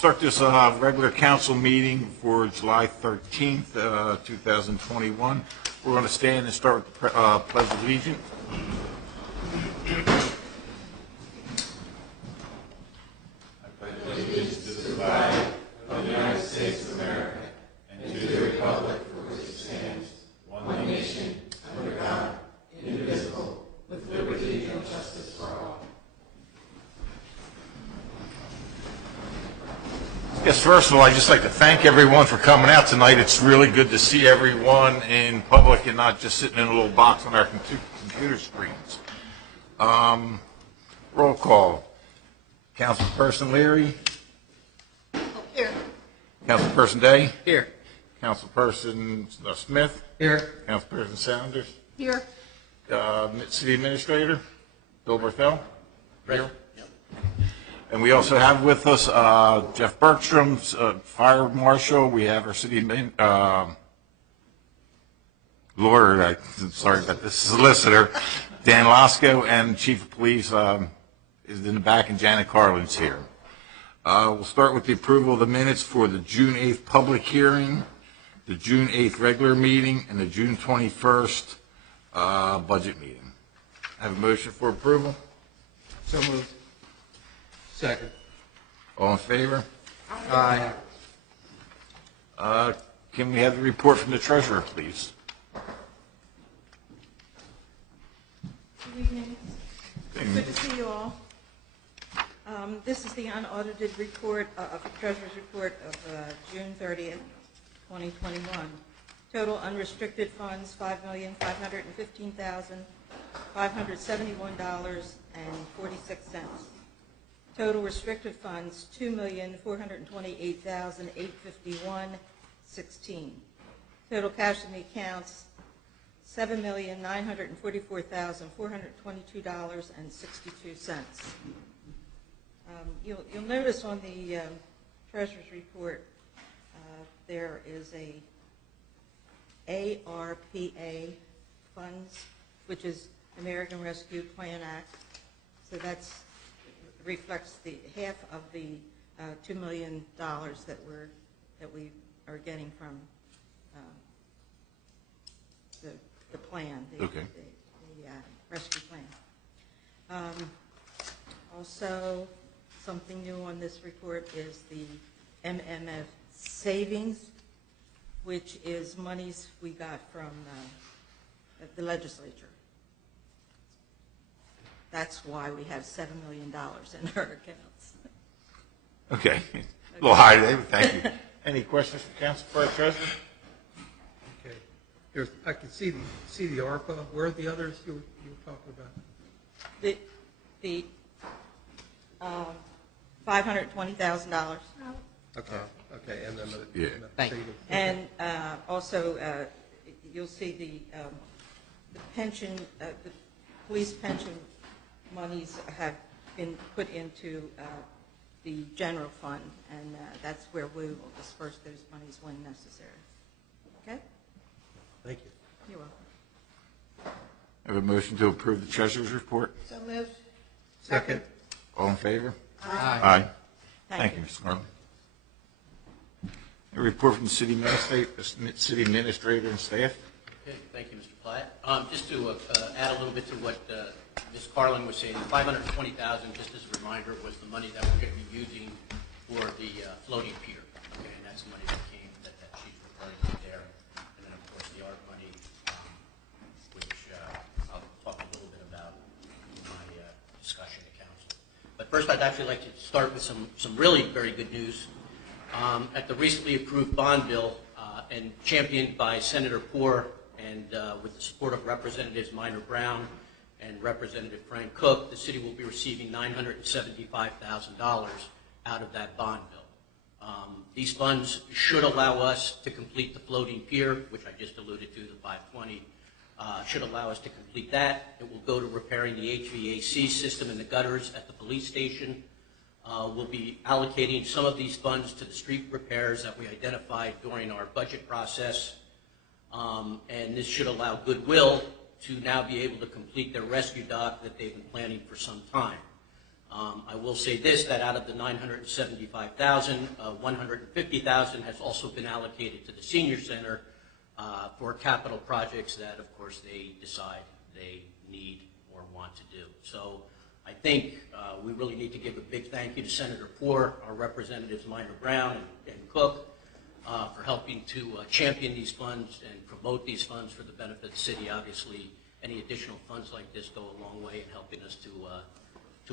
Start this regular council meeting for July 13th, 2021. We're going to stand and start with the Pledge of Allegiance. Yes, first of all, I'd just like to thank everyone for coming out tonight. It's really good to see everyone in public and not just sitting in a little box on our computer screens. Roll call. Councilperson Leary. Here. Councilperson Day. Here. Councilperson Smith. Here. Councilperson Saunders. Here. City Administrator Bill Berthel. Here. And we also have with us Jeff Bergstrom, Fire Marshal. We have our city lawyer, sorry about this, solicitor, Dan Lasco, and Chief of Police is in the back, and Janet Carlin's here. We'll start with the approval of the minutes for the June 8th public hearing, the June 8th regular meeting, and the June 21st budget meeting. Have a motion for approval? So moved. Second. All in favor? Aye. Can we have the report from the treasurer, please? Good evening. Good to see you all. This is the unaudited report of the Treasurer's report of June 30th, 2021. Total unrestricted funds, $5,515,571.46. Total restricted funds, $2,428,851.16. Total cash in the accounts, $7,944,422.62. You'll notice on the Treasurer's report there is a ARPA funds, which is American Rescue Plan Act. So that's reflects the half of the $2 million that we are getting from the plan, the rescue plan. Also, something new on this report is the MMF savings, which is monies we got from the legislature. That's why we have $7 million in our accounts. Okay. A little high today, but thank you. Any questions from council for our treasurer? Okay. I can see the ARPA. Where are the others you were talking about? The $520,000. Okay, and then Thank you. And also, you'll see the pension, the police pension monies have been put into the general fund, and that's where we will disperse those monies when necessary. Okay? Thank you. You're welcome. I have a motion to approve the treasurer's report. So moved. Second. All in favor? Aye. Aye. Thank you, Ms. Carlin. A report from the city administrator and staff. Okay, thank you, Mr. Platt. Just to add a little bit to what Ms. Carlin was saying, $520,000, just as a reminder, was the money that we're going to be using for the floating pier. Okay, and that's the money that came that she's referring to there. And then, of course, the art money, which I'll talk a little bit about in my discussion at council. But first, I'd actually like to start with some really very good news. At the recently approved bond bill and championed by Senator Poore and with the support of Representatives Minor Brown and Representative Frank Cook, the city will be receiving $975,000 out of that bond bill. These funds should allow us to complete the floating pier, which I just alluded to, the 520, should allow us to complete that. It will go to repairing the HVAC system in the gutters at the police station. We'll be allocating some of these funds to the street repairs that we identified during our budget process. And this should allow Goodwill to now be able to complete their rescue dock that they've been planning for some time. I will say this, that out of the $975,000, $150,000 has also been allocated to the senior center for capital projects that, of course, they decide they need or want to do. So I think we really need to give a big thank you to Senator Poore, our representatives Minor Brown and Cook, for helping to champion these funds and promote these funds for the benefit of the city. Obviously, any additional funds like this go a long way in helping us to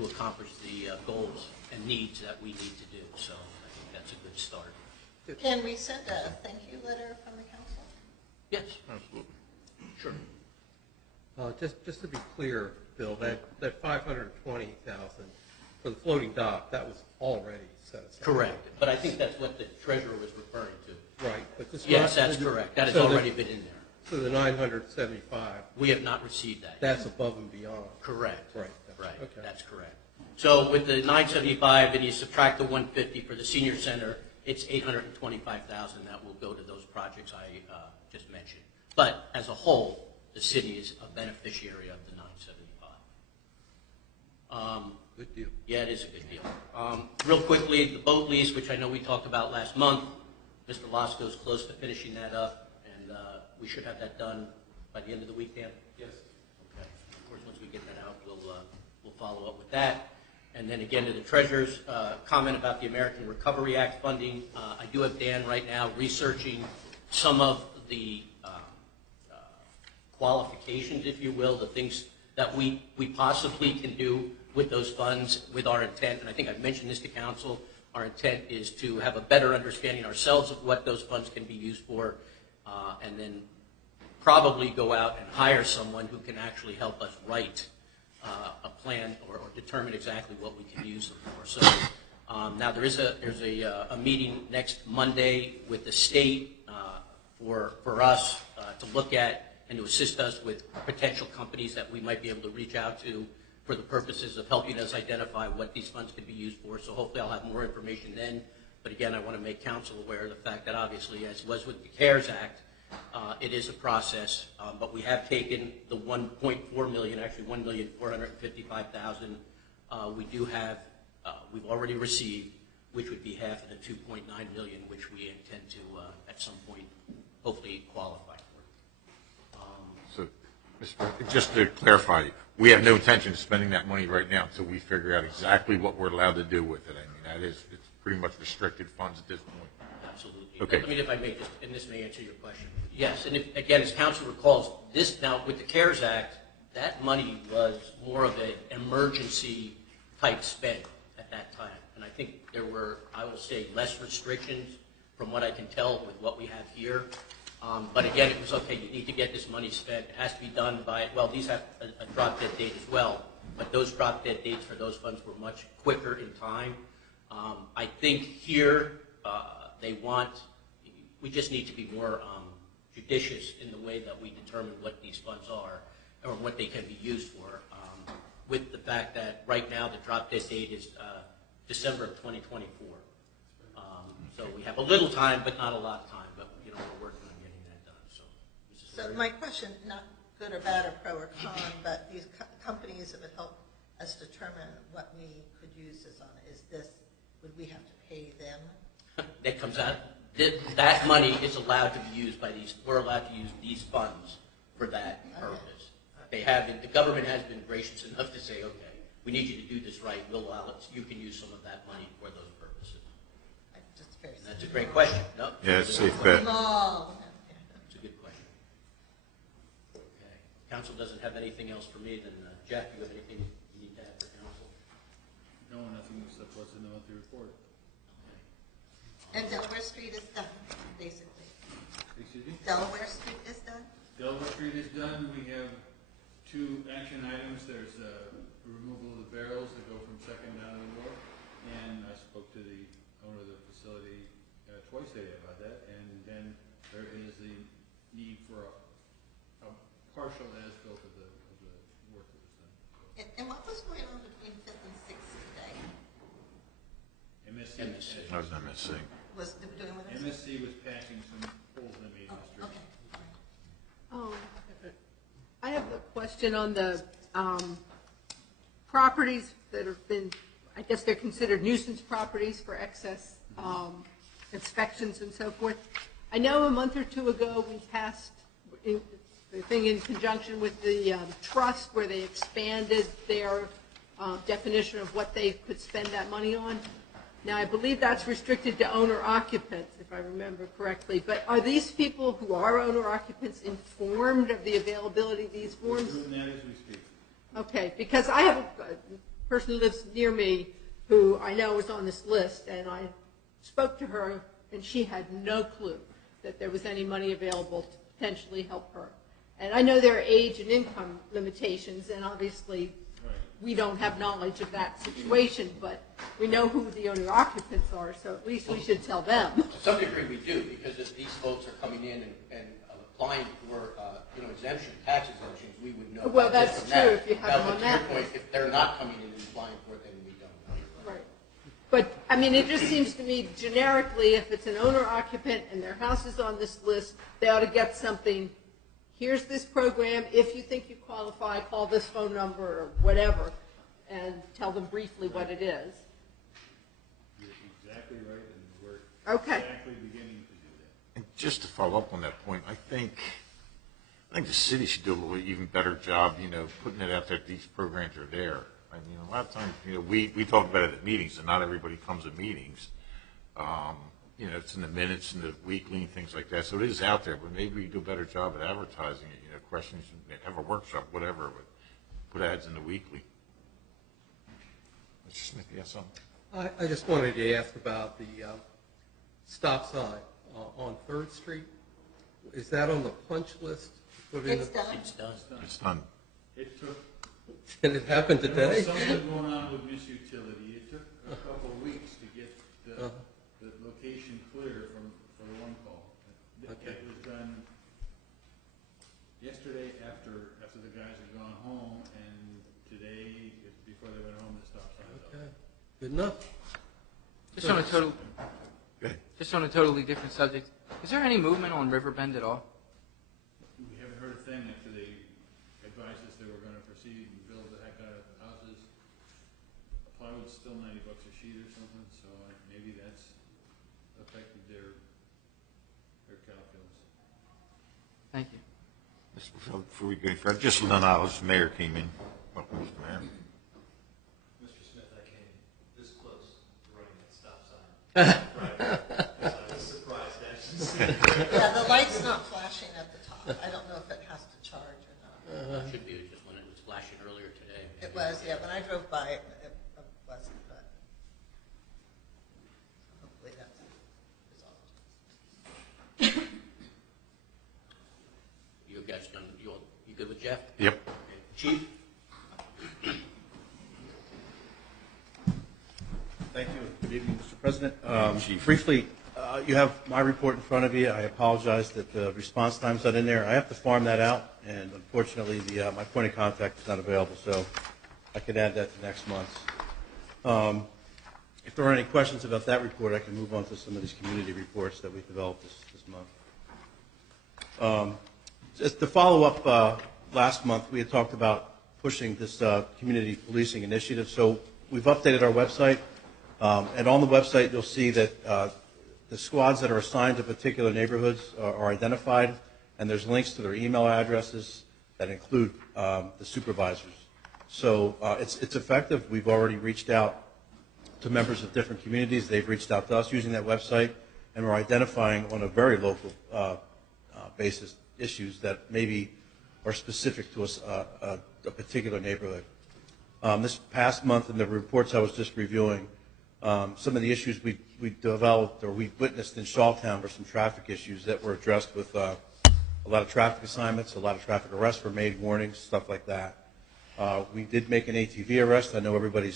accomplish the goals and needs that we need to do. So I think that's a good start. Can we send a thank you letter from the council? Yes, absolutely. Sure. Just to be clear, Bill, that 520,000 for the floating dock, that was already set aside. Correct. But I think that's what the treasurer was referring to. Right, but this. Yes, that's correct. That has already been in there. So the 975, We have not received that. that's above and beyond. Correct. Right. Right, Okay. that's correct. So with the 975 and you subtract the 150 for the senior center, it's 825,000 that will go to those projects I just mentioned. But as a whole, the city is a beneficiary of the 975. Good deal. Yeah, it is a good deal. Real quickly, the boat lease, which I know we talked about last month, Mr. Lasco's close to finishing that up, and we should have that done by the end of the week, Dan? Yes. Okay. Of course, once we get that out, we'll follow up with that. And then again, to the treasurer's comment about the American Recovery Act funding, I do have Dan right now researching some of the qualifications, if you will, the things that we possibly can do with those funds, with our intent, and I think I've mentioned this to council, our intent is to have a better understanding ourselves of what those funds can be used for, and then probably go out and hire someone who can actually help us write a plan or determine exactly what we can use them for. So now there's a meeting next Monday with the state for us to look at and to assist us with potential companies that we might be able to reach out to for the purposes of helping us identify what these funds could be used for. So hopefully I'll have more information then. But again, I want to make council aware of the fact that obviously, as was with the CARES Act, it is a process, but we have taken the 1.4 million, actually 1,455,000. We do have, we've already received, which would be half of the 2.9 million, which we intend to, at some point, hopefully qualify for. So, Mr. President, just to clarify, we have no intention of spending that money right now until we figure out exactly what we're allowed to do with it. I mean, it's pretty much restricted funds at this point. Absolutely. Okay. I mean, if I may just, and this may answer your question. Yes, and if, again, as council recalls, this now with the CARES Act, that money was more of an emergency type spend at that time. And I think there were, I will say, less restrictions from what I can tell with what we have here. But again, it was, okay, you need to get this money spent. It has to be done by, well, these have a drop dead date as well, but those drop dead dates for those funds were much quicker in time. I think here they want, we just need to be more judicious in the way that we determine what these funds are or what they can be used for, with the fact that right now the drop dead date is December of 2024. So we have a little time, but not a lot of time, but we're working on getting that done. So my question, not good or bad or pro or con, but these companies that would help us determine what we could use this on, would we have to pay them? That comes out, that money is allowed to be used by these, we're allowed to use these funds for that purpose. They haven't, the government has been gracious enough to say, okay, we need you to do this right, we'll allow it, you can use some of that money for those purposes. Just curious. And that's a great question. No? Yeah, it's a safe bet. Oh, It's a good question. Okay. Council doesn't have anything else for me, then Jack, you have anything you need to add for council? No, nothing except what's in the monthly report. and Delaware Street is done, basically. Excuse me? Delaware Street is done? Delaware Street is done. We have 2 action items. There's removal of the barrels that go from Second down to the north. And I spoke to the owner of the facility twice today about that. And then there is the need for a partial as-built of the work that was done. And what was going on between 5th and 6th today? MSC. I was MSC. Was doing with this? MSC was patching some holes in the main street. Okay. I have a question on the properties that have been I guess they're considered nuisance properties for excess inspections and so forth. I know a month or two ago we passed the thing in conjunction with the trust where they expanded their definition of what they could spend that money on. Now, I believe that's restricted to owner-occupants, if I remember correctly. But are these people who are owner-occupants informed of the availability of these forms? We're doing that as we speak. Okay, because I have a person who lives near me who I know is on this list, and I spoke to her, and she had no clue that there was any money available to potentially help her. And I know there are age and income limitations, and obviously we don't have knowledge of that situation, but we know who the owner-occupants are, so at least we should tell them. To some degree, we do, because if these folks are coming in and applying for, exemption, tax exemptions, we would know. Well, about this that's and true that. if you have Now, them on to your that point, list. if they're not coming in and applying for it, then we don't know. Right. But, I mean, it just seems to me generically, if it's an owner-occupant and their house is on this list, they ought to get something. Here's this program. If you think you qualify, call this phone number or whatever, and tell them briefly what it is. You're exactly right, and we're Okay. exactly beginning to do that. And just to follow up on that point, I think the city should do a little even better job, putting it out there that these programs are there. I mean, a lot of times, we talk about it at meetings, and not everybody comes to meetings. It's in the minutes and the weekly and things like that, so it is out there, but maybe we do a better job at advertising it, questions, have a workshop, whatever, but put ads in the weekly. Mr. Smith, you have something? I just wanted to ask about the stop sign on 3rd Street. Is that on the punch list? It's done. It's done. It's done. It took, Did it happen there today? was something going on with Miss Utility. It took a couple of weeks to get the location clear for the one call. Okay. It was done yesterday after the guys had gone home, and today, before they went home, the stop sign was up. Okay. Good enough. Just on a totally different subject, is there any movement on Riverbend at all? We haven't heard a thing after they advised us they were gonna proceed and build the heck out of houses. Plywood's still $90 a sheet or something, so maybe that's affected their calculus. Thank you. Before we go any further, just an acknowledge the mayor came in. Welcome, Mr. Mayor. Mr. Smith, I came this close to running that stop sign. Right. I was surprised actually. Yeah, the light's not flashing at the top. I don't know if it has to charge or not. It should be just when it was flashing earlier today. It was, yeah, when I drove by, it wasn't, but hopefully that's resolved. You guys done, you good with Jeff? Yep. Okay. Chief? Thank you. Good evening, Mr. President. Chief. Briefly, you have my report in front of you. I apologize that the response time's not in there. I have to farm that out, and unfortunately, my point of contact is not available, so I could add that to next month. If there are any questions about that report, I can move on to some of these community reports that we've developed this month. Just to follow up, last month, we had talked about pushing this community policing initiative, so we've updated our website. And on the website, you'll see that the squads that are assigned to particular neighborhoods are identified, and there's links to their email addresses that include the supervisors. So it's effective. We've already reached out to members of different communities. They've reached out to us using that website, and we're identifying on a very local basis issues that maybe are specific to a particular neighborhood. This past month, in the reports I was just reviewing, some of the issues we developed or we witnessed in Shawtown were some traffic issues that were addressed with a lot of traffic assignments, a lot of traffic arrests were made, warnings, stuff like that. We did make an ATV arrest. I know everybody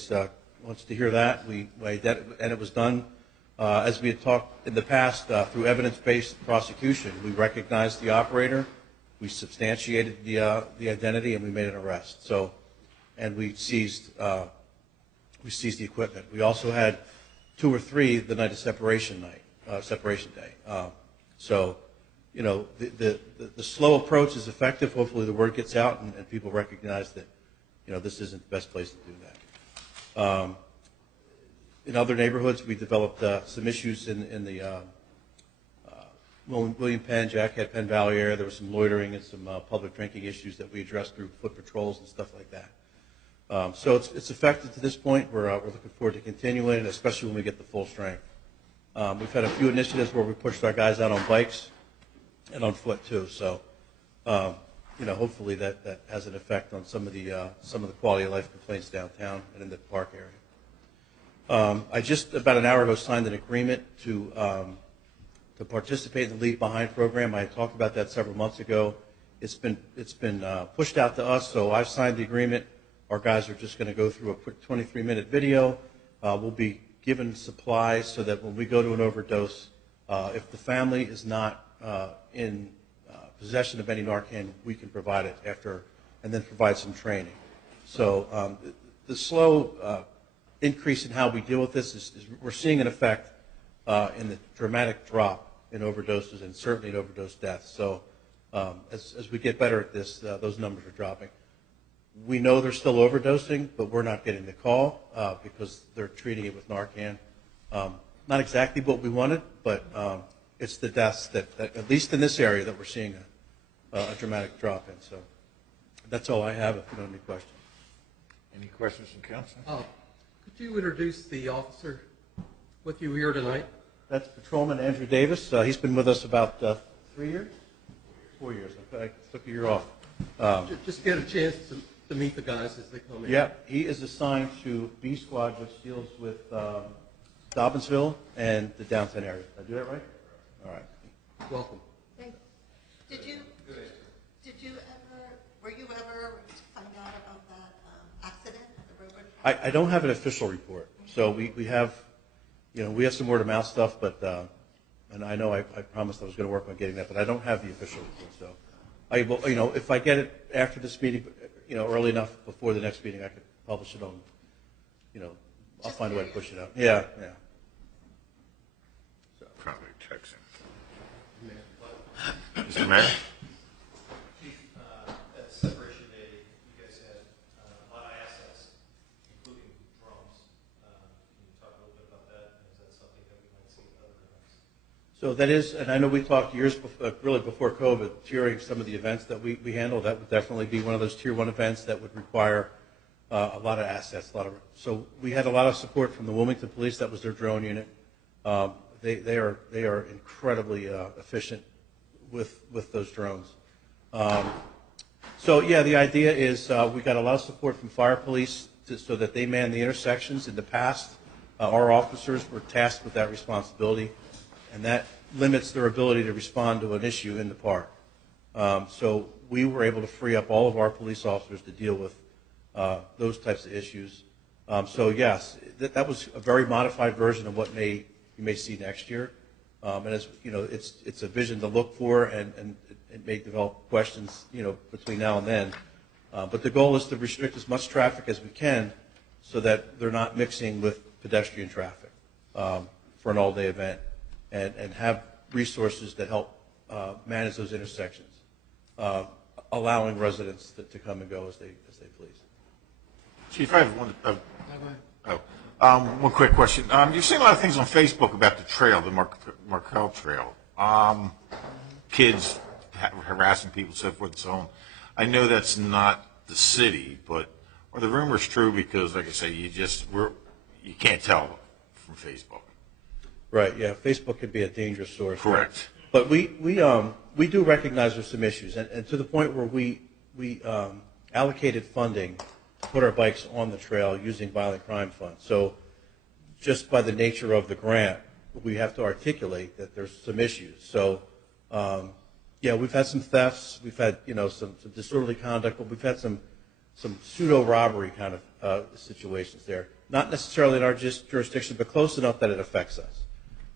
wants to hear that. And it was done, as we had talked in the past, through evidence-based prosecution. We recognized the operator, we substantiated the identity, and we made an arrest. So, and we seized the equipment. We also had 2 or 3 the night of separation day. So, you know, the slow approach is effective. Hopefully the word gets out and people recognize that, you know, this isn't the best place to do that. In other neighborhoods, we developed some issues in the William Penn, Jackhead, Penn Valley area. There was some loitering and some public drinking issues that we addressed through foot patrols and stuff like that. So it's effective to this point. We're looking forward to continuing, especially when we get the full strength. We've had a few initiatives where we pushed our guys out on bikes and on foot too. So, hopefully that has an effect on some of the quality of life complaints downtown and in the park area. I just about an hour ago signed an agreement to participate in the Leave Behind program. I had talked about that several months ago. It's been pushed out to us, so I've signed the agreement. Our guys are just going to go through a quick 23-minute video. We'll be given supplies so that when we go to an overdose, if the family is not in possession of any Narcan, we can provide it after, and then provide some training. So the slow increase in how we deal with this is we're seeing an effect in the dramatic drop in overdoses and certainly in overdose deaths. So as we get better at this, those numbers are dropping. We know they're still overdosing, but we're not getting the call because they're treating it with Narcan. Not exactly what we wanted, but it's the deaths that at least in this area, that we're seeing a dramatic drop in. So that's all I have. If you don't have any questions. Any questions from council? Could you introduce the officer with you here tonight? That's Patrolman Andrew Davis. He's been with us about 3 years? 4 years. I took a year off. Just get a chance to meet the guys as they come in. Yeah, he is assigned to B Squad, which deals with Dobbinsville and the downtown area. Did I do that right? All right. Welcome. Thanks. Were you ever find out about that accident at the railroad? I don't have an official report. So we have, we have some word of mouth stuff, but and I know I promised I was going to work on getting that, but I don't have the official report. So I will, if I get it after this meeting, early enough before the next meeting, I could publish it on, I'll find a way to push it out. Yeah. So probably text him. Mr. Mayor? Chief, at Separation Day, you guys had a lot of assets, including drones. Can you talk a little bit about that? Is that something that we might see at other events? So that is, and I know we talked years before, really before COVID, during some of the events that we handle, that would definitely be one of those tier 1 events that would require a lot of assets. So we had a lot of support from the Wilmington Police. That was their drone unit. They are incredibly efficient with those drones. So yeah, the idea is we got a lot of support from fire police so that they man the intersections. In the past, our officers were tasked with that responsibility, and that limits their ability to respond to an issue in the park. So we were able to free up all of our police officers to deal with those types of issues. So yes, that was a very modified version of what you may see next year. And as it's a vision to look for, and it may develop questions, between now and then. But the goal is to restrict as much traffic as we can, so that they're not mixing with pedestrian traffic for an all-day event, and have resources to help manage those intersections, allowing residents to come and go as they please. Chief, I have one. One quick question. You've seen a lot of things on Facebook about the trail, the Markel Trail. Kids harassing people, so forth and so on. I know that's not the city, but are the rumors true? Because, like I say, you can't tell from Facebook. Right. Yeah. Facebook could be a dangerous source. Correct. But we do recognize there's some issues, and to the point where we allocated funding to put our bikes on the trail using violent crime funds. So just by the nature of the grant, we have to articulate that there's some issues. So yeah, we've had some thefts, we've had some disorderly conduct, but we've had some pseudo robbery kind of situations there. Not necessarily in our jurisdiction, but close enough that it affects us.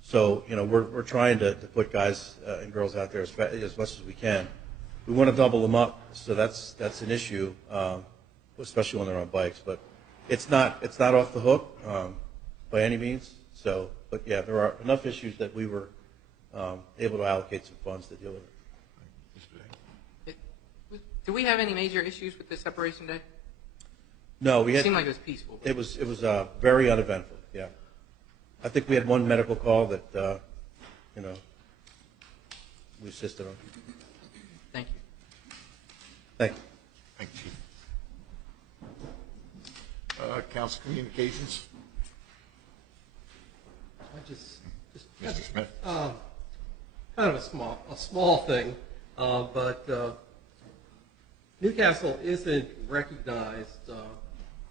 So we're trying to put guys and girls out there as much as we can. We want to double them up, so that's an issue, especially when they're on bikes. But it's not off the hook by any means. So, but yeah, there are enough issues that we were able to allocate some funds to deal with it. Do we have any major issues with the Separation Day? No, It seemed like it was peaceful. It was very uneventful. Yeah. I think we had one medical call that, we assisted on. Thank you. Thank you. Thank you, Chief. Council Communications, I just Mr. Smith. kind of a small thing, but Newcastle isn't recognized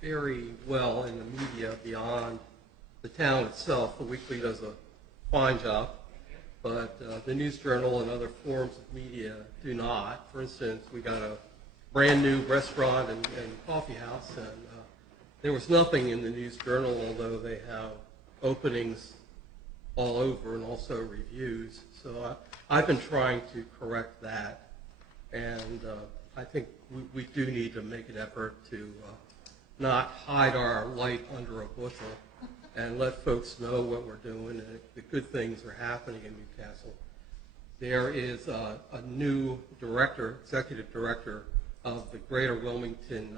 very well in the media beyond the town itself. The Weekly does a fine job, but the News Journal and other forms of media do not. For instance, we got a brand new restaurant and coffee house, and there was nothing in the News Journal, although they have openings all over and also reviews. So I've been trying to correct that, and I think we do need to make an effort to not hide our light under a bushel and let folks know what we're doing and the good things are happening in Newcastle. There is a new director, executive director of the Greater Wilmington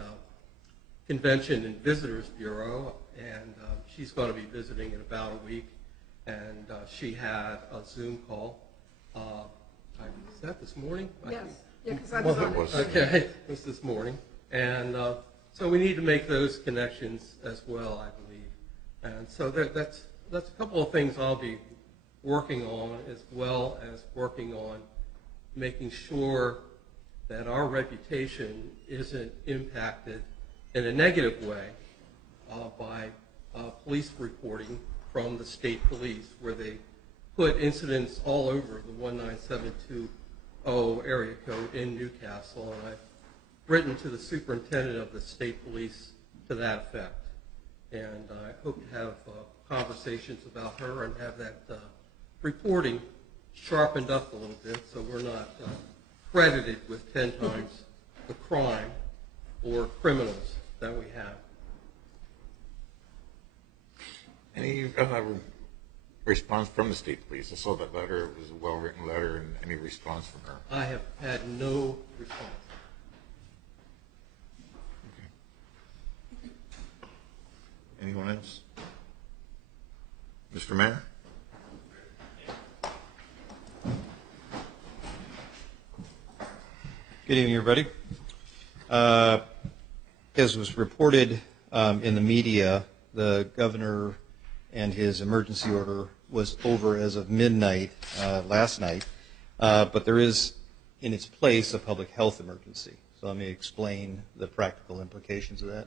Convention and Visitors Bureau, and she's going to be visiting in about a week. And she had a Zoom call. Is that this morning? Yes, yeah, because I was on it. Okay, it was this morning. And so we need to make those connections as well, I believe. And so that's a couple of things I'll be working on, as well as working on making sure that our reputation isn't impacted in a negative way by police reporting from the state police, where they put incidents all over the 19720 area code in Newcastle. And I've written to the superintendent of the state police to that effect. And I hope to have conversations about her and have that reporting sharpened up a little bit, so we're not credited with 10 times the crime or criminals that we have. Any response from the state police? I saw that letter. It was a well-written letter, and any response from her? I have had no response. Okay. Anyone else? Mr. Mayor? Good evening, everybody. As was reported in the media, the governor and his emergency order was over as of midnight last night, but there is in its place a public health emergency. So let me explain the practical implications of that.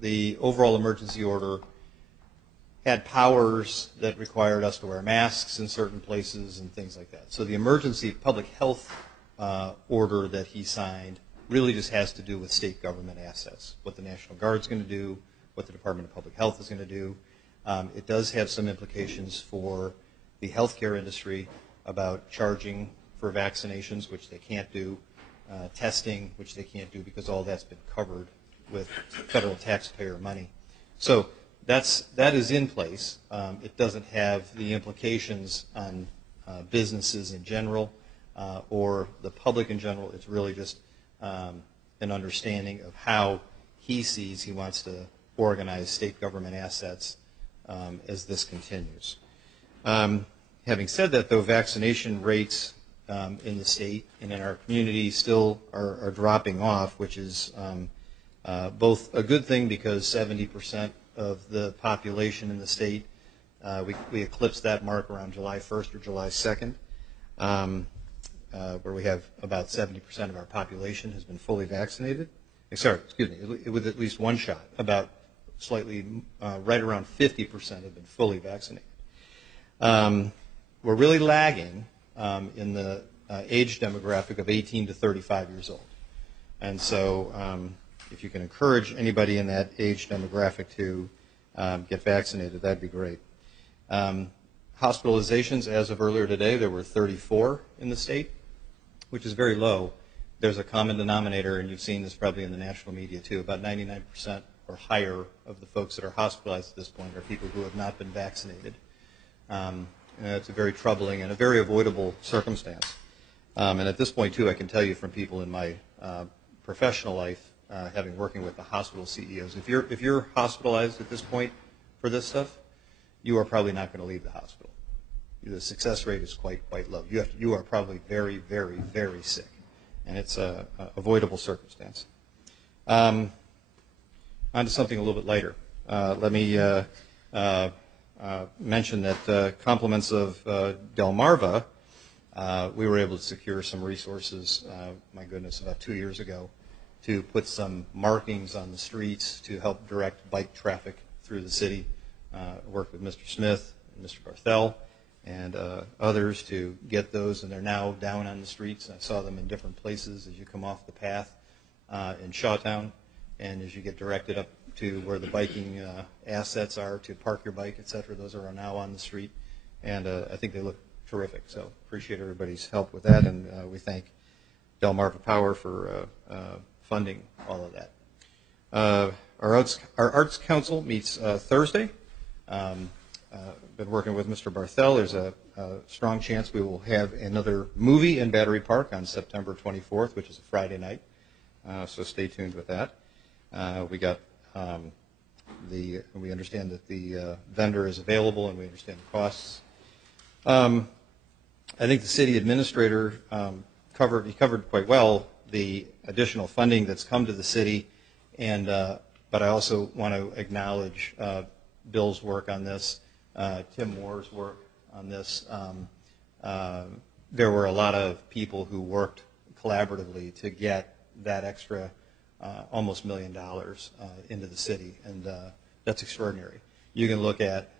The overall emergency order had powers that required us to wear masks in certain places and things like that. So the emergency public health order that he signed really just has to do with state government assets, what the National Guard's going to do, what the Department of Public Health is going to do. It does have some implications for the healthcare industry about charging for vaccinations, which they can't do, testing, which they can't do because all that's been covered with federal taxpayer money. So that is in place. It doesn't have the implications on businesses in general or the public in general. It's really just an understanding of how he wants to organize state government assets as this continues. Having said that, though, vaccination rates in the state and in our community still are dropping off, which is both a good thing because 70% of the population in the state, we eclipsed that mark around July 1st or July 2nd, where we have about 70% of our population has been fully vaccinated. With at least one shot. About slightly, right around 50% have been fully vaccinated. We're really lagging in the age demographic of 18 to 35 years old. And so if you can encourage anybody in that age demographic to get vaccinated, that'd be great. Hospitalizations, as of earlier today, there were 34 in the state, which is very low. There's a common denominator, and you've seen this probably in the national media too, about 99% or higher of the folks that are hospitalized at this point are people who have not been vaccinated. It's a very troubling and a very avoidable circumstance. And at this point too, I can tell you from people in my professional life, having working with the hospital CEOs, if you're hospitalized at this point for this stuff, you are probably not going to leave the hospital. The success rate is quite low. You are probably very, very, very sick, and it's a avoidable circumstance. On to something a little bit lighter. Let me mention that compliments of Delmarva, we were able to secure some resources, my goodness, about 2 years ago, to put some markings on the streets to help direct bike traffic through the city. Worked with Mr. Smith and Mr. Barthel and others to get those, and they're now down on the streets. I saw them in different places as you come off the path in Shawtown, and as you get directed up to where the biking assets are to park your bike, et cetera. Those are now on the street, and I think they look terrific. So appreciate everybody's help with that, and we thank Delmarva Power for funding all of that. Our Arts Council meets Thursday. Been working with Mr. Barthel. There's a strong chance we will have another movie in Battery Park on September 24th, which is a Friday night. So stay tuned with that. We understand that the vendor is available, and we understand the costs. I think the city administrator covered quite well the additional funding that's come to the city, and but I also want to acknowledge Bill's work on this, Tim Moore's work on this. There were a lot of people who worked collaboratively to get that extra almost $1 million into the city, and that's extraordinary. You can look at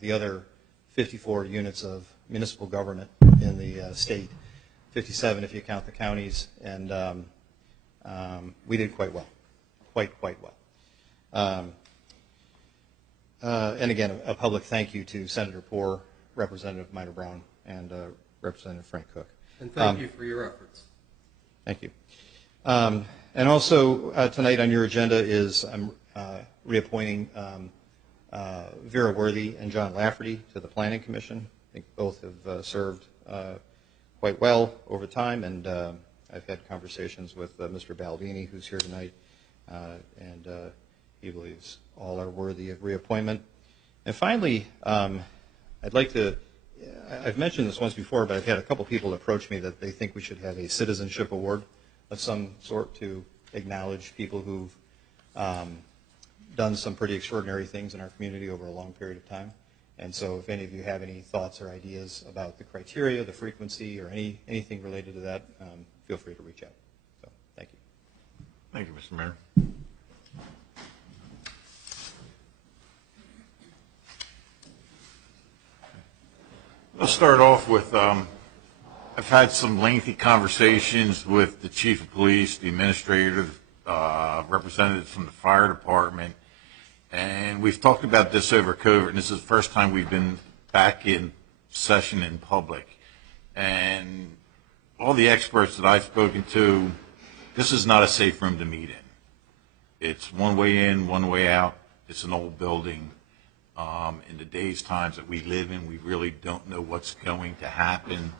the other 54 units of municipal government in the state, 57 if you count the counties, and we did quite well, quite well. And again, a public thank you to Senator Poore, Representative Minor Brown, and Representative Frank Cook. And thank you for your efforts. Thank you. And also tonight on your agenda is I'm reappointing Vera Worthy and John Lafferty to the Planning Commission. I think both have served quite well over time, and I've had conversations with Mr. Baldini, who's here tonight, and he believes all are worthy of reappointment. And finally, I'd like to, I've mentioned this once before, but I've had a couple people approach me that they think we should have a citizenship award of some sort to acknowledge people who've done some pretty extraordinary things in our community over a long period of time. And so if any of you have any thoughts or ideas about the criteria, the frequency, or anything related to that, feel free to reach out. So thank you. Thank you, Mr. Mayor. Let's start off with, I've had some lengthy conversations with the chief of police, the administrator, representatives from the fire department, and we've talked about this over COVID, and this is the first time we've been back in session in public. And all the experts that I've spoken to, this is not a safe room to meet in. It's one way in, one way out. It's an old building. In the days, times that we live in, we really don't know what's going to happen.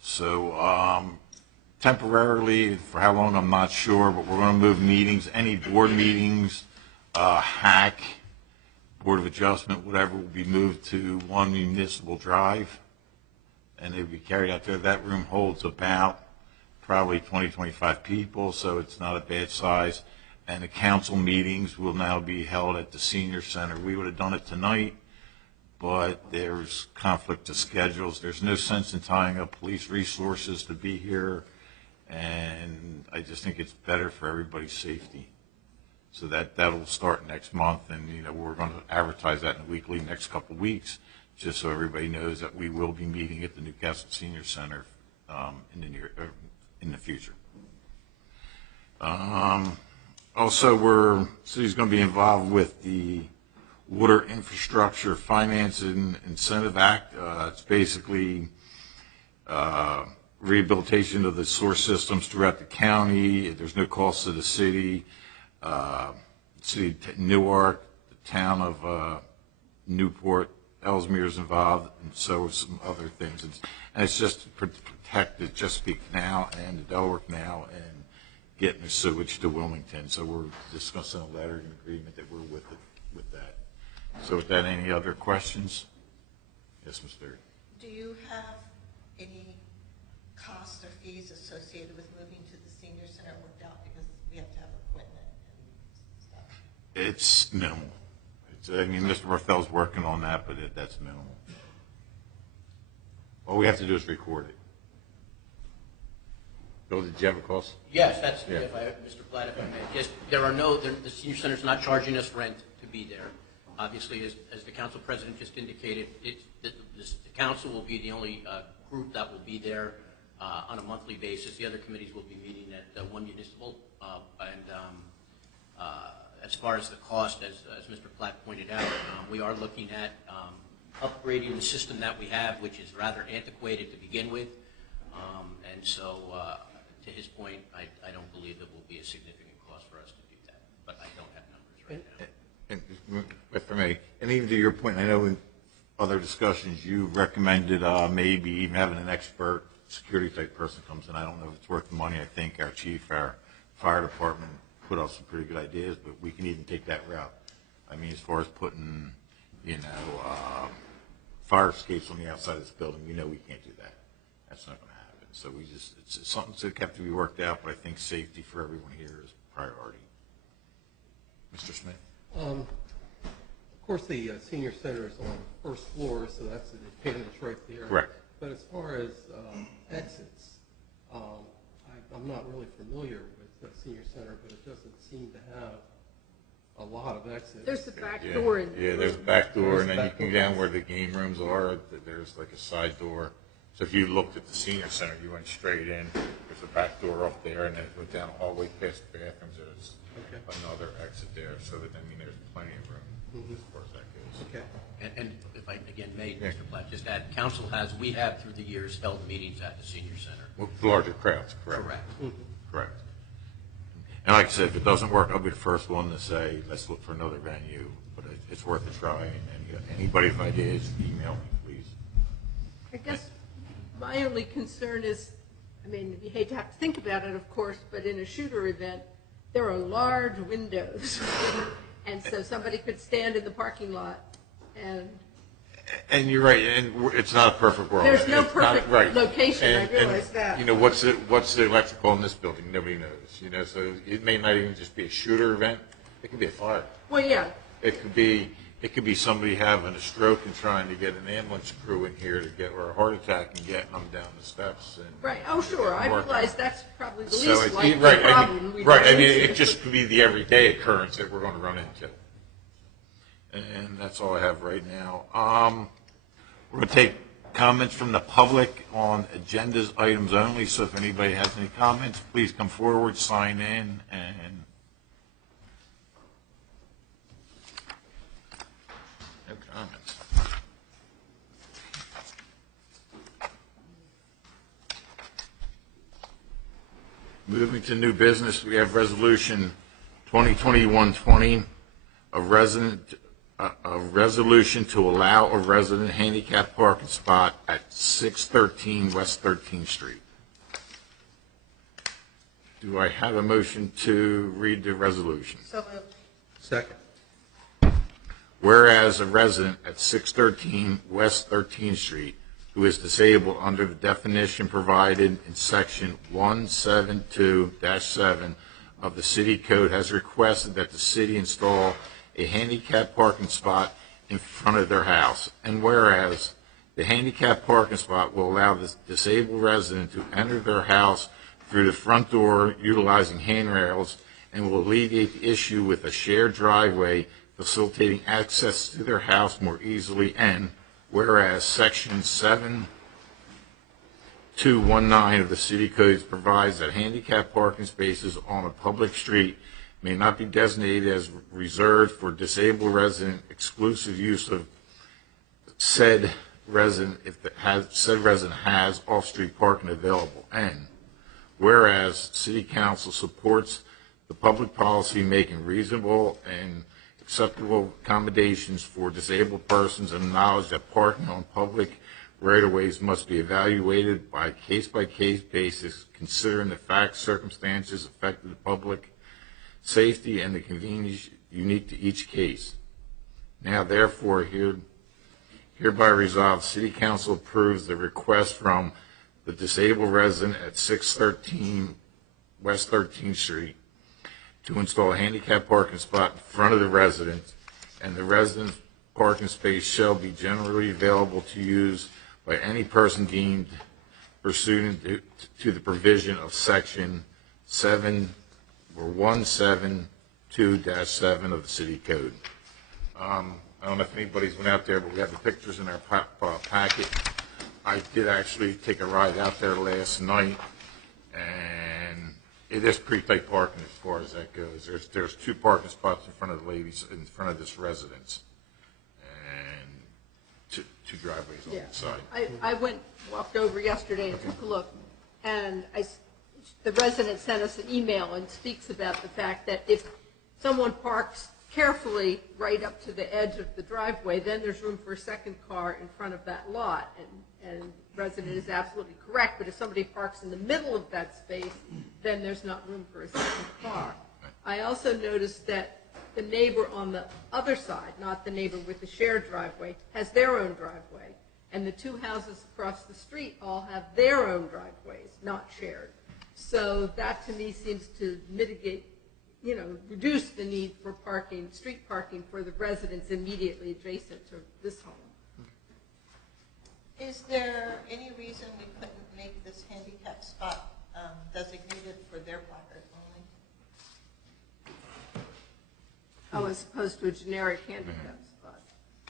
So temporarily, for how long I'm not sure, but we're going to move meetings, any board meetings, HAC, Board of Adjustment, whatever, will be moved to One Municipal Drive, and they'll be carried out there. That room holds about probably 20, 25 people, so it's not a bad size. And the council meetings will now be held at the senior center. We would have done it tonight, but there's conflict of schedules. There's no sense in tying up police resources to be here, and I just think it's better for everybody's safety. So that'll start next month, and we're going to advertise that in the weekly next couple of weeks, just so everybody knows that we will be meeting at the Newcastle Senior Center in the future. Also, city's going to be involved with the Water Infrastructure Finance and Incentive Act. It's basically rehabilitation of the sewer systems throughout the county. There's no cost to the city. City of Newark, the town of Newport, Ellesmere is involved, and so are some other things. And it's just to protect the Chesapeake Canal and the Delaware Canal and getting the sewage to Wilmington. So we're discussing a letter of agreement that we're with that. So with that, any other questions? Yes, Mr. Do you have any costs or fees associated with moving to the senior center worked out, because we have to have equipment and stuff? It's minimal. I mean, Mr. Marthel's working on that, but that's minimal. All we have to do is record it. Bill, did you have a cost? Yes, that's, Yeah. Mr. Platt, if I may. Yes, the senior center's not charging us rent to be there. Obviously, as the council president just indicated, the council will be the only group that will be there on a monthly basis. The other committees will be meeting at One Municipal. As far as the cost, as Mr. Platt pointed out, we are looking at upgrading the system that we have, which is rather antiquated to begin with. And so, to his point, I don't believe it will be a significant cost for us to do that. But I don't have numbers right now. But for me, and even to your point, I know in other discussions you recommended maybe even having an expert security type person comes in. I don't know if it's worth the money. I think our chief, our fire department put out some pretty good ideas, but we can even take that route. I mean, as far as putting, fire escapes on the outside of this building, we know we can't do that. That's not going to happen. So it's something that have to be worked out, but I think safety for everyone here is priority. Mr. Smith? Of course, the senior center is on the first floor, so that's the advantage right there. Correct. But as far as exits, I'm not really familiar with the senior center, but it doesn't seem to have a lot of exits. There's the back door in there. Yeah, there's a back door, and then you can go down where the game rooms are. There's like a side door. So if you looked at the senior center, you went straight in. There's a back door up there, and then it went down the hallway past the bathrooms. There's another exit there. So that, I mean, there's plenty of room as far as that goes. Okay. And if I, again, may, Mr. Platt, just add, we have through the years held meetings at the senior center. Well, larger crowds, correct. Correct. Correct. And like I said, if it doesn't work, I'll be the first one to say, let's look for another venue. But it's worth a try. And anybody with ideas, email me, please. I guess my only concern is, I mean, you hate to have to think about it, of course, but in a shooter event, there are large windows. And so somebody could stand in the parking lot and you're right, and it's not a perfect world. There's no It's not- perfect right. location, I realize and, that. You know, what's the electrical in this building? Nobody knows. So it may not even just be a shooter event. It could be a fire. Well, yeah. It could be somebody having a stroke and trying to get an ambulance crew in here to get, or a heart attack and getting them down the steps. And Right. Oh, sure. I realize that's probably the so least likely right. problem. I mean, it just could be the everyday occurrence that we're going to run into. And that's all I have right now. We're going to take comments from the public on agendas items only. So if anybody has any comments, please come forward, sign in, and no comments. Moving to new business, we have resolution 2021-20, a resolution to allow a resident handicap parking spot at 613 West 13th Street. Do I have a motion to read the resolution? So moved. Second. Whereas a resident at 613 West 13th Street who is disabled under the definition provided in section 172-7 of the city code has requested that the city install a handicap parking spot in front of their house. And whereas the handicap parking spot will allow the disabled resident to enter their house through the front door utilizing handrails and will alleviate the issue with a shared driveway facilitating access to their house more easily. And whereas section 7219 of the city code provides that handicap parking spaces on a public street may not be designated as reserved for disabled resident exclusive use of said resident if said resident has off-street parking available. And whereas City Council supports the public policy making reasonable and acceptable accommodations for disabled persons and acknowledge that parking on public right-of-ways must be evaluated by case-by-case basis considering the facts, circumstances affecting the public safety and the convenience unique to each case. Now therefore hereby resolved, City Council approves the request from the disabled resident at 613 West 13th Street to install a handicap parking spot in front of the residence, and the resident's parking space shall be generally available to use by any person deemed pursuant to the provision of Section 7 or 172-7 of the City Code. I don't know if anybody's went out there, but we have the pictures in our packet. I did actually take a ride out there last night, and it is pretty tight parking as far as that goes. There's 2 parking spots in front of the ladies, in front of this residence, and two driveways on the side. I walked over yesterday and took a look, and the resident sent us an email and speaks about the fact that if someone parks carefully right up to the edge of the driveway, then there's room for a second car in front of that lot. And the resident is absolutely correct, but if somebody parks in the middle of that space, then there's not room for a second car. I also noticed that the neighbor on the other side, not the neighbor with the shared driveway, has their own driveway. And the 2 houses across the street all have their own driveways, not shared. So that to me seems to mitigate, reduce the need for parking, street parking for the residents immediately adjacent to this home. Is there any reason we couldn't make this handicap spot designated for their placard only? Oh, as opposed to a generic handicap spot.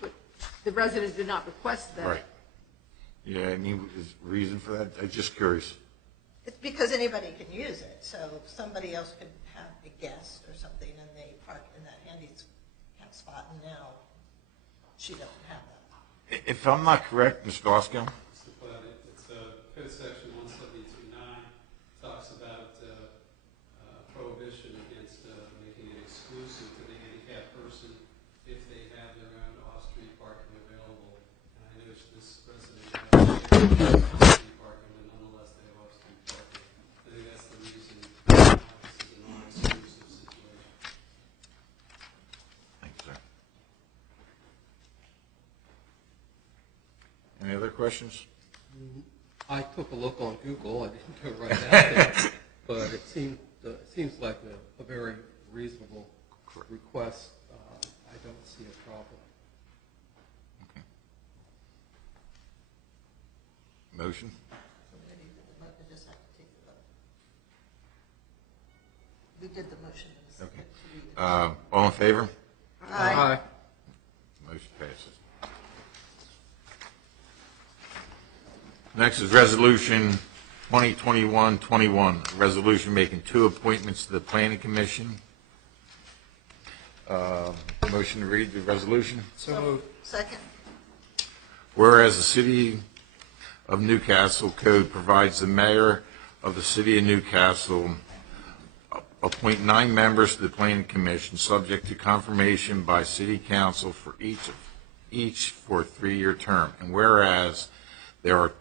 But the resident did not request that. Right. Yeah, I mean, is reason for that? I'm just curious. It's because anybody can use it, so somebody else could have a guest or something, and they park in that handicap spot, and now she doesn't have that. If I'm not correct, Mr. Glasgow? It's Code Section 172.9, talks about prohibition against making it exclusive to the handicapped person if they have their own off-street parking available. And I noticed this resident has off-street parking, but nonetheless they have off-street parking. I think that's the reason why this is a non-exclusive situation. Thank you, sir. Any other questions? I took a look on Google. I didn't go right out there, but it seems like a very reasonable request. I don't see a problem. Okay. Motion? I just have to take the vote. We did the motion. Okay. All in favor? Aye. Motion passes. Next is Resolution 2021-21, resolution making 2 appointments to the Planning Commission. Motion to read the resolution. So moved. Second. Whereas the City of Newcastle Code provides the mayor of the City of Newcastle appoint 9 members to the Planning Commission, subject to confirmation by City Council for each for a 3-year term. And whereas there are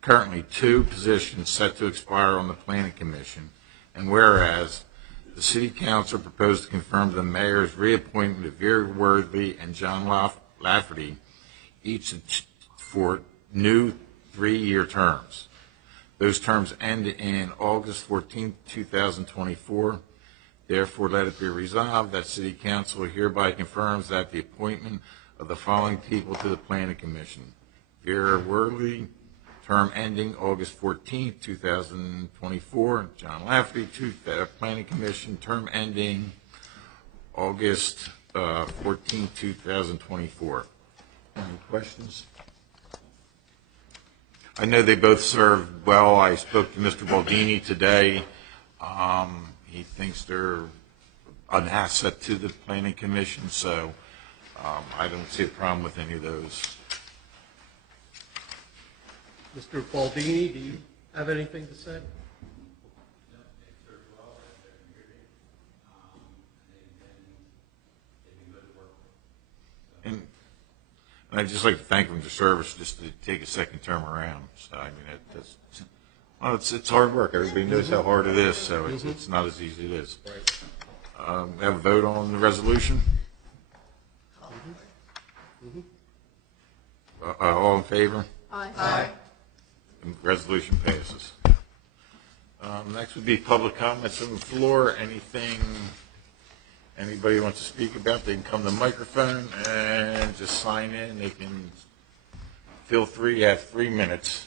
currently two positions set to expire on the Planning Commission, and whereas the City Council proposed to confirm the mayor's reappointment of Vera Worthy and John Lafferty, each for new 3-year terms. Those terms end in August 14, 2024. Therefore, let it be resolved that City Council hereby confirms that the appointment of the following people to the Planning Commission: Vera Worthy, term ending August 14, 2024. John Lafferty, to the Planning Commission, term ending August 14, 2024. Any questions? I know they both served well. I spoke to Mr. Baldini today. He thinks they're an asset to the Planning Commission, so I don't see a problem with any of those. Mr. Baldini, do you have anything to say? And I'd just like to thank them for service, just to take a second term around. So I mean, it's hard work. Everybody knows how hard it is, so it's not as easy as it is. We have a vote on the resolution. All in favor? Aye. And resolution passes. Next would be public comments on the floor. Anything anybody wants to speak about, they can come to the microphone and just sign in. They can feel free, you have 3 minutes.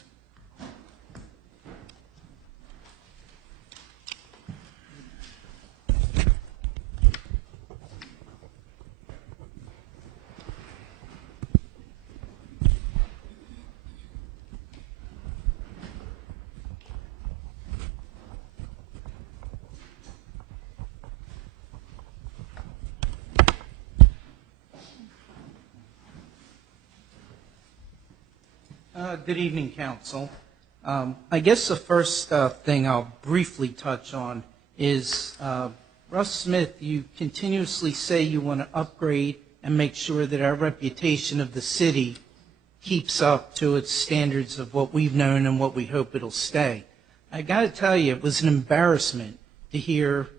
Good evening, Council. I guess the first thing I'll briefly touch on is, Russ Smith, you continuously say you want to upgrade and make sure that our reputation of the city keeps up to its standards of what we've known and what we hope it'll stay. I got to tell you, it was an embarrassment to hear,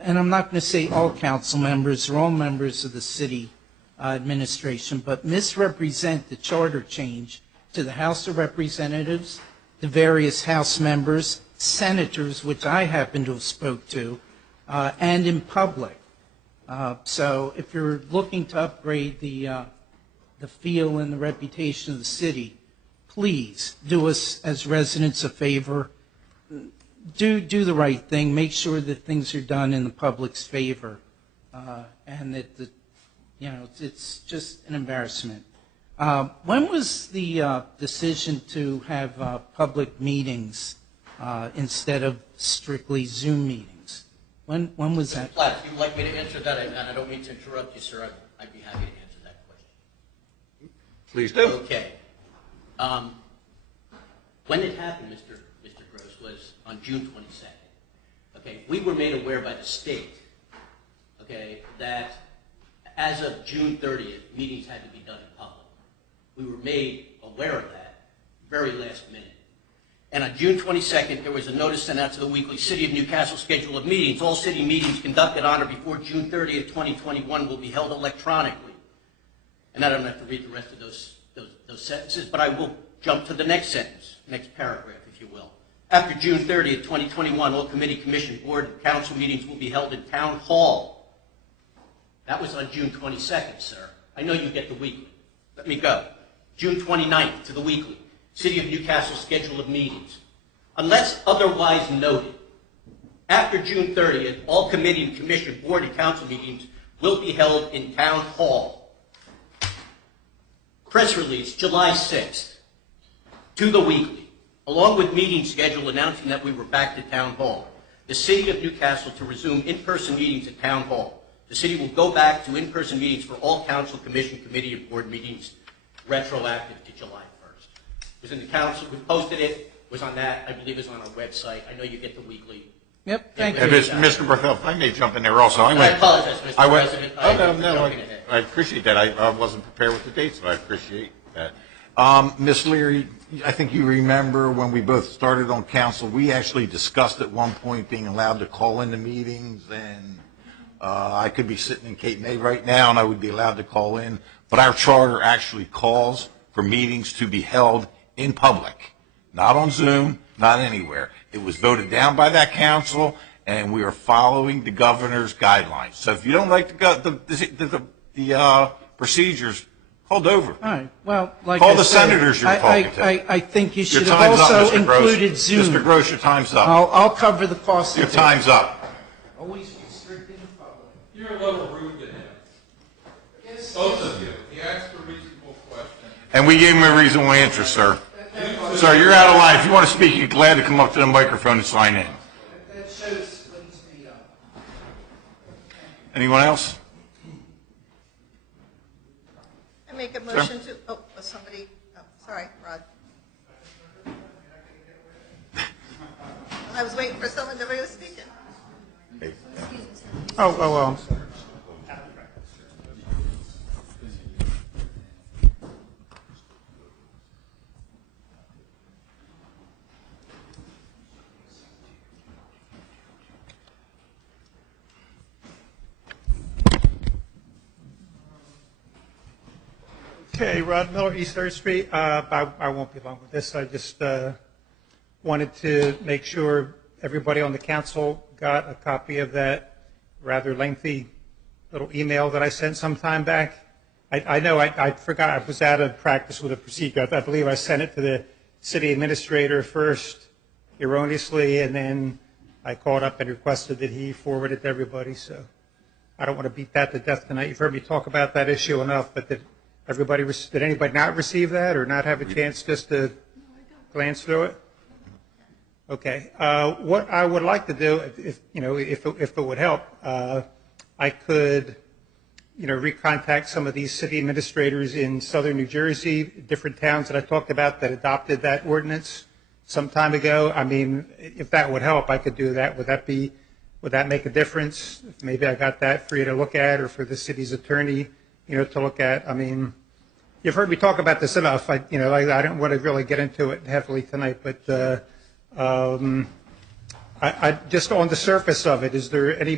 and I'm not going to say all council members or all members of the city administration, but misrepresent the charter change to the House of Representatives, the various House members, senators, which I happen to have spoke to, and in public. So if you're looking to upgrade the feel and the reputation of the city, please do us as residents a favor. Do the right thing. Make sure that things are done in the public's favor, and that it's just an embarrassment. When was the decision to have public meetings instead of strictly Zoom meetings? When was that? Mr. Platt, if you'd like me to answer that, and I don't mean to interrupt you, sir, I'd be happy to answer that question. Please do. Okay. When it happened, Mr. Gross, was on June 22nd. Okay, we were made aware by the state, okay, that as of June 30th, meetings had to be done in public. We were made aware of that very last minute. And on June 22nd, there was a notice sent out to the weekly City of Newcastle schedule of meetings. All city meetings conducted on or before June 30th, 2021 will be held electronically. And I don't have to read the rest of those sentences, but I will jump to the next sentence, next paragraph, if you will. After June 30th, 2021, all committee, commission, board, and council meetings will be held in Town Hall. That was on June 22nd, sir. I know you get the weekly. Let me go. June 29th to the weekly. City of Newcastle schedule of meetings. Unless otherwise noted, after June 30th, all committee, commission, board, and council meetings will be held in Town Hall. Press release, July 6th, to the weekly, along with meeting schedule announcing that we were back to Town Hall. The City of Newcastle to resume in-person meetings at Town Hall. The city will go back to in-person meetings for all council, commission, committee, and board meetings retroactive to July 1st. It was in the council, we posted it, was on that, I believe it was on our website. I know you get the weekly. Yep, thank you. Mr. Barthel, if I may jump in there also. I apologize, Mr. President. I appreciate that. I wasn't prepared with the dates, but I appreciate that. Ms. Leary, I think you remember when we both started on council, we actually discussed at one point being allowed to call into meetings, and I could be sitting in Cape May right now and I would be allowed to call in, but our charter actually calls for meetings to be held in public, not on Zoom, not anywhere. It was voted down by that council, and we are following the governor's guidelines. So if you don't like the procedures, hold over. All right. Well, like Call I the said, senators you're talking to. I think you should Your have time's up, also Mr. Gross. included Zoom. Mr. Gross, your time's up. I'll cover the cost Your of it. time's up. Always restricted in public. You're a little rude to him. Both of you. He asked a reasonable question. And we gave him a reasonable answer, sir. Sir, you're out of line. If you want to speak, you're glad to come up to the microphone and sign in. That shows what he's made of. Anyone else? I make a motion to, somebody, sorry, Rod. I was waiting for someone to really speak it. I'm sorry. Okay, Rod Miller, East Third Street. I won't be long with this. I just wanted to make sure everybody on the council got a copy of that rather lengthy little email that I sent some time back. I know I forgot, I was out of practice with the procedure. I believe I sent it to the city administrator first erroneously, and then I called up and requested that he forward it to everybody. So I don't want to beat that to death tonight. You've heard me talk about that issue enough, but did anybody not receive that or not have a chance just to glance through it? Okay. What I would like to do, if it would help, I could, recontact some of these city administrators in southern New Jersey, different towns that I talked about that adopted that ordinance some time ago. I mean, if that would help, I could do that. Would that make a difference? If maybe I got that for you to look at, or for the city's attorney, to look at. I mean, you've heard me talk about this enough. I don't want to really get into it heavily tonight, but I just on the surface of it, is there any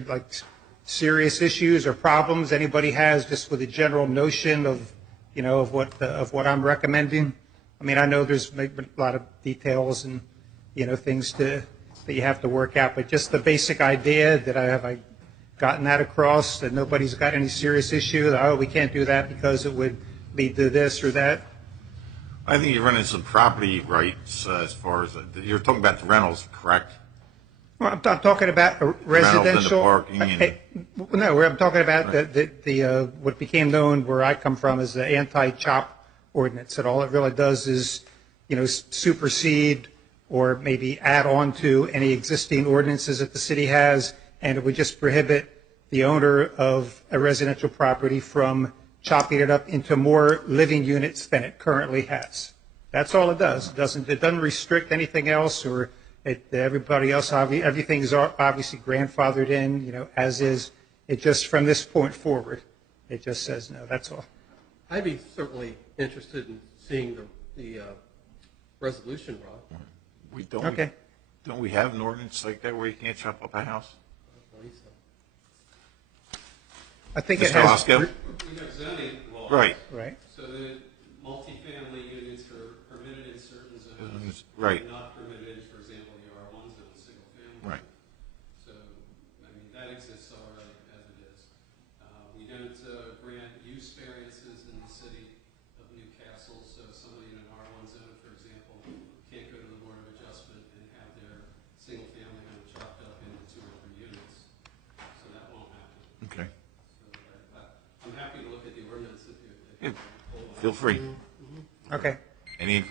like serious issues or problems anybody has just with a general notion of what I'm recommending? I mean, I know there's maybe a lot of details and things that you have to work out, but just the basic idea that have I gotten that across, that nobody's got any serious issue, that, we can't do that because it would lead to this or that? I think you're running some property rights as far as, you're talking about the rentals, correct? Well, I'm talking about residential. Parking and, No, I'm talking about the what became known where I come from as the anti-chop ordinance. And all it really does is, supersede or maybe add on to any existing ordinances that the city has, and it would just prohibit the owner of a residential property from chopping it up into more living units than it currently has. That's all it does. It doesn't restrict anything else, or everybody else. Everything's obviously grandfathered in, as is. It just from this point forward, it just says no. That's all. I'd be certainly interested in seeing the resolution, Rob. Okay. Don't we have an ordinance like that where you can't chop up a house? I think Mr. it has. Osco? We have zoning laws. Right. Right. So that multifamily units are permitted in certain zones. Right. Not permitted, for example, the R1 zone, single family. Right. So, that exists already as it is. We don't grant use variances in the city of Newcastle, so somebody in an R1 zone, for example, can't go to the Board of Adjustment and have their single family home chopped up into 2 or 3 units. So that won't happen. Okay. I'm happy to look at the ordinance if you Feel free. Okay. Any